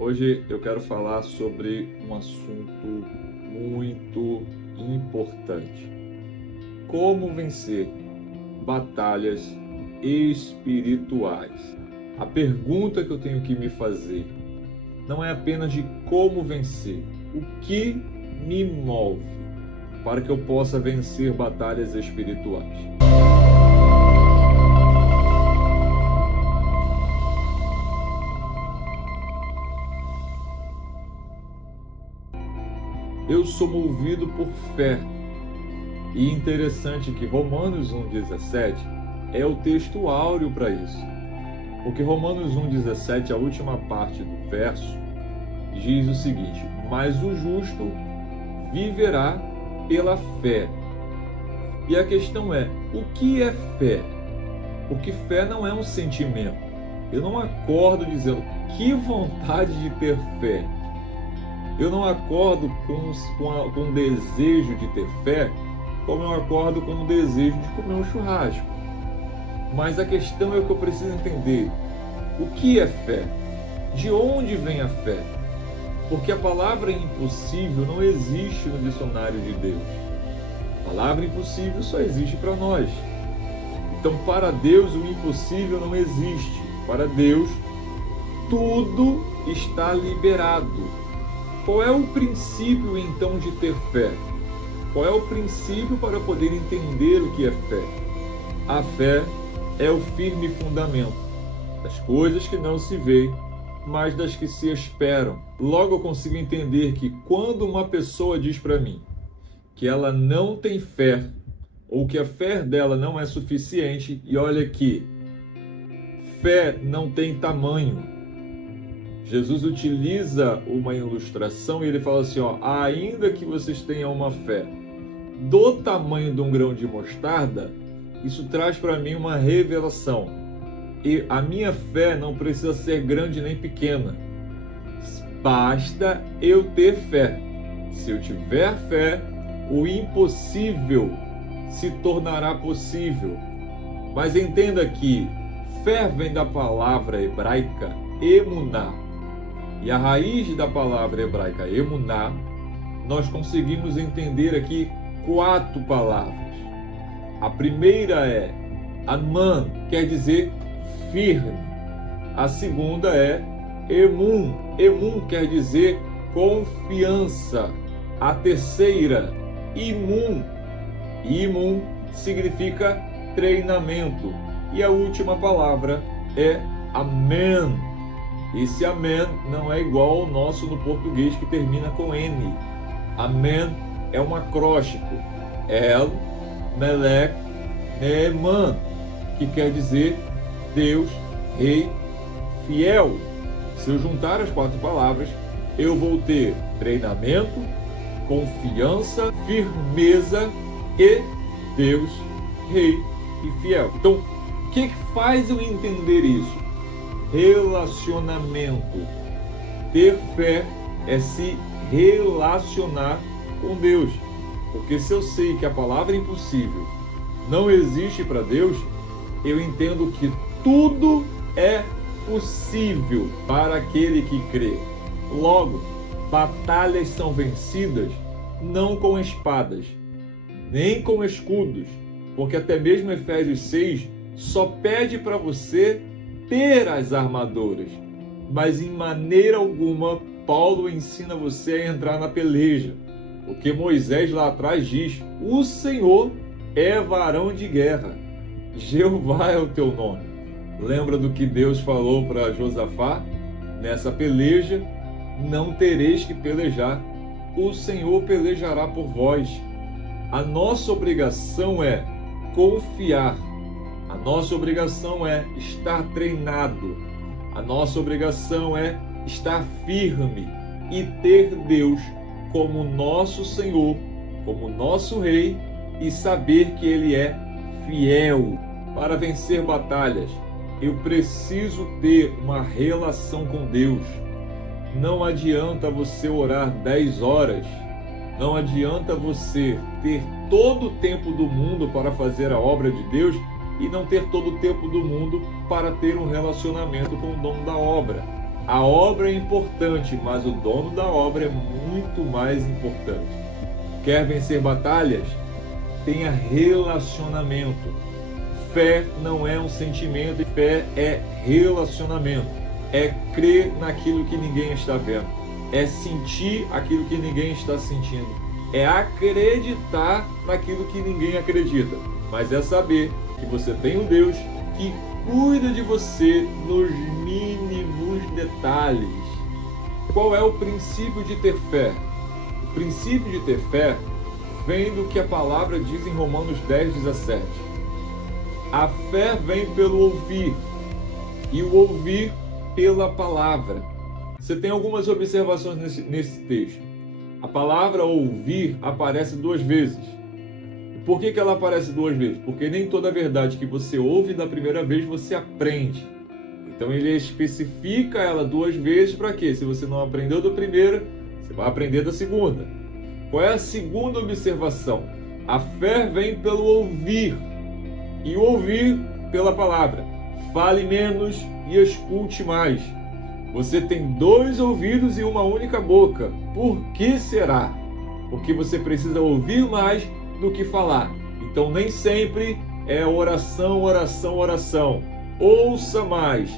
Hoje eu quero falar sobre um assunto muito importante. Como vencer batalhas espirituais. A pergunta que eu tenho que me fazer não é apenas de como vencer, o que me move para que eu possa vencer batalhas espirituais. Eu sou movido por fé. E interessante que Romanos 1,17 é o texto áureo para isso. Porque Romanos 1,17, a última parte do verso, diz o seguinte: mas o justo viverá pela fé. E a questão é, o que é fé? Porque fé não é um sentimento. Eu não acordo dizendo, que vontade de ter fé. Eu não acordo com o desejo de ter fé, como eu acordo com o desejo de comer um churrasco. Mas a questão é que eu preciso entender, o que é fé? De onde vem a fé? Porque a palavra impossível não existe no dicionário de Deus. A palavra impossível só existe para nós. Então, para Deus, o impossível não existe. Para Deus, tudo está liberado. Qual é o princípio, então, de ter fé? Qual é o princípio para poder entender o que é fé? A fé é o firme fundamento das coisas que não se veem, mas das que se esperam. Logo eu consigo entender que quando uma pessoa diz para mim que ela não tem fé, ou que a fé dela não é suficiente, e olha aqui, fé não tem tamanho. Jesus utiliza uma ilustração e ele fala assim, ainda que vocês tenham uma fé do tamanho de um grão de mostarda, isso traz para mim uma revelação. E a minha fé não precisa ser grande nem pequena. Basta eu ter fé. Se eu tiver fé, o impossível se tornará possível. Mas entenda que fé vem da palavra hebraica emuná. E a raiz da palavra hebraica emuná, nós conseguimos entender aqui 4 palavras. A primeira é aman, quer dizer firme. A segunda é emun. Emun quer dizer confiança. A terceira, imun. Imun significa treinamento. E a última palavra é amen. Esse amém não é igual ao nosso no português que termina com N. Amém é um acróstico. El, Melech, Neeman, que quer dizer Deus, Rei, Fiel. Se eu juntar as 4 palavras, eu vou ter treinamento, confiança, firmeza e Deus, Rei e Fiel. Então, o que faz eu entender isso? Relacionamento. Ter fé é se relacionar com Deus. Porque se eu sei que a palavra impossível não existe para Deus, eu entendo que tudo é possível para aquele que crê. Logo, batalhas são vencidas não com espadas, nem com escudos, porque até mesmo Efésios 6 só pede para você ter as armaduras, mas em maneira alguma Paulo ensina você a entrar na peleja, porque Moisés lá atrás diz, o Senhor é varão de guerra, Jeová é o teu nome. Lembra do que Deus falou para Josafá? Nessa peleja não tereis que pelejar, o Senhor pelejará por vós. A nossa obrigação é confiar. A nossa obrigação é estar treinado. A nossa obrigação é estar firme e ter Deus como nosso Senhor, como nosso Rei e saber que Ele é fiel. Para vencer batalhas, eu preciso ter uma relação com Deus. Não adianta você orar 10 horas, não adianta você ter todo o tempo do mundo para fazer a obra de Deus e não ter todo o tempo do mundo para ter um relacionamento com o dono da obra. A obra é importante, mas o dono da obra é muito mais importante. Quer vencer batalhas? Tenha relacionamento. Fé não é um sentimento, fé é relacionamento. É crer naquilo que ninguém está vendo. É sentir aquilo que ninguém está sentindo. É acreditar naquilo que ninguém acredita. Mas é saber que você tem um Deus que cuida de você nos mínimos detalhes. Qual é o princípio de ter fé? O princípio de ter fé vem do que a palavra diz em Romanos 10:17. A fé vem pelo ouvir, e o ouvir pela palavra. Você tem algumas observações nesse texto. A palavra ouvir aparece 2 vezes. E por que ela aparece 2 vezes? Porque nem toda verdade que você ouve da primeira vez você aprende. Então ele especifica ela 2 vezes para quê? Se você não aprendeu da primeira, você vai aprender da segunda. Qual é a segunda observação? A fé vem pelo ouvir, e o ouvir pela palavra. Fale menos e escute mais. Você tem 2 ouvidos e uma única boca. Por que será? Porque você precisa ouvir mais do que falar. Então nem sempre é oração, oração, oração. Ouça mais,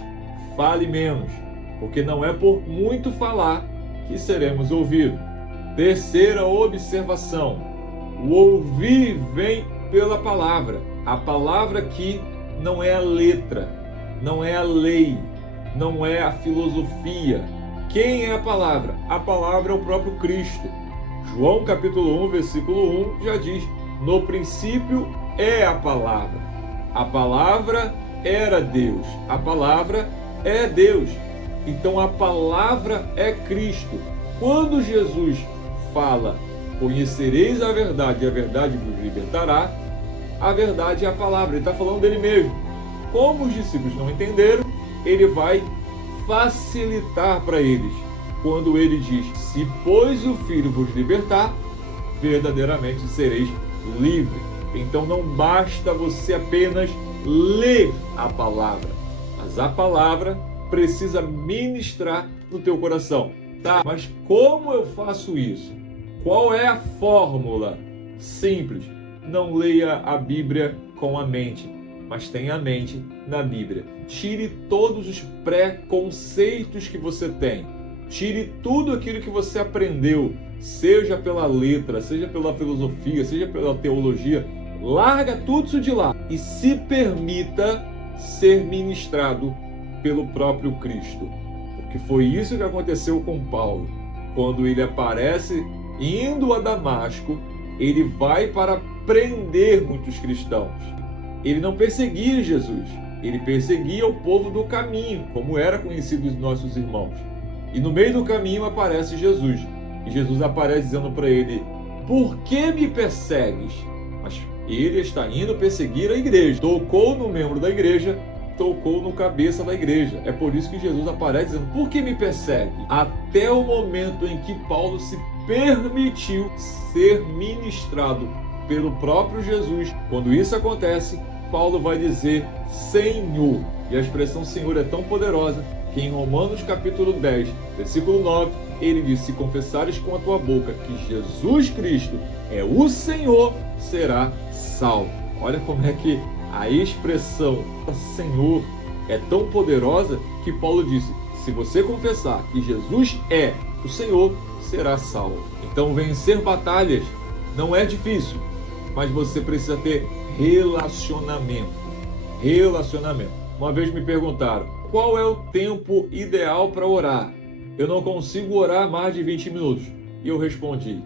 fale menos, porque não é por muito falar que seremos ouvidos. Terceira observação: o ouvir vem pela palavra. A palavra aqui não é a letra, não é a lei, não é a filosofia. Quem é a palavra? A palavra é o próprio Cristo. João capítulo 1, versículo 1 já diz: no princípio é a palavra. A palavra era Deus. A palavra é Deus. Então a palavra é Cristo. Quando Jesus fala: conhecereis a verdade e a verdade vos libertará, a verdade é a palavra. Ele está falando dele mesmo. Como os discípulos não entenderam, ele vai facilitar para eles. Quando ele diz: se pois o Filho vos libertar, verdadeiramente sereis livres. Então não basta você apenas ler a palavra, mas a palavra precisa ministrar no teu coração. Tá, mas como eu faço isso? Qual é a fórmula? Simples. Não leia a Bíblia com a mente, mas tenha a mente na Bíblia. Tire todos os preconceitos que você tem. Tire tudo aquilo que você aprendeu, seja pela letra, seja pela filosofia, seja pela teologia. Larga tudo isso de lá e se permita ser ministrado pelo próprio Cristo. Porque foi isso que aconteceu com Paulo. Quando ele aparece indo a Damasco, ele vai para prender muitos cristãos. Ele não perseguia Jesus, ele perseguia o povo do caminho, como era conhecido os nossos irmãos. E no meio do caminho aparece Jesus. E Jesus aparece dizendo para ele: por que me persegues? Mas ele está indo perseguir a igreja. Tocou no membro da igreja, tocou no cabeça da igreja. É por isso que Jesus aparece dizendo: por que me persegue? Até o momento em que Paulo se permitiu ser ministrado pelo próprio Jesus. Quando isso acontece, Paulo vai dizer Senhor. E a expressão Senhor é tão poderosa que em Romanos capítulo 10, versículo 9, ele diz: se confessares com a tua boca que Jesus Cristo é o Senhor, será salvo. Olha como é que a expressão Senhor é tão poderosa que Paulo disse: se você confessar que Jesus é o Senhor, será salvo. Então vencer batalhas não é difícil, mas você precisa ter relacionamento. Relacionamento. Uma vez me perguntaram: qual é o tempo ideal para orar? Eu não consigo orar mais de 20 minutos. E eu respondi: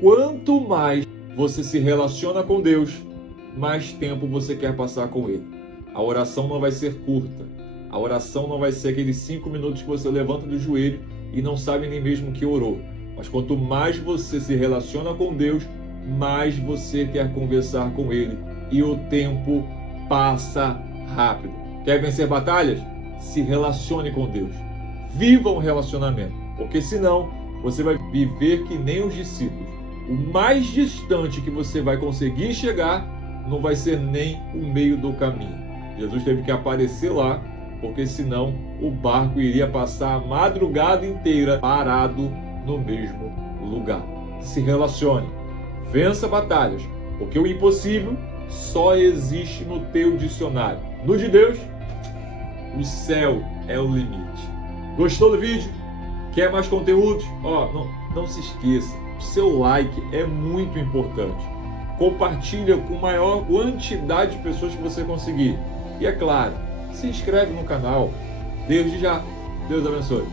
quanto mais você se relaciona com Deus, mais tempo você quer passar com Ele. A oração não vai ser curta. A oração não vai ser aqueles 5 minutos que você levanta do joelho e não sabe nem mesmo que orou. Mas quanto mais você se relaciona com Deus, mais você quer conversar com Ele. E o tempo passa rápido. Quer vencer batalhas? Se relacione com Deus. Viva um relacionamento. Porque senão você vai viver que nem os discípulos. O mais distante que você vai conseguir chegar não vai ser nem o meio do caminho. Jesus teve que aparecer lá porque senão o barco iria passar a madrugada inteira parado no mesmo lugar. Se relacione, vença batalhas, porque o impossível só existe no teu dicionário. No de Deus, o céu é o limite. Gostou do vídeo? Quer mais conteúdos? Não se esqueça, o seu like é muito importante. Compartilha com a maior quantidade de pessoas que você conseguir. E é claro, se inscreve no canal. Desde já, Deus abençoe.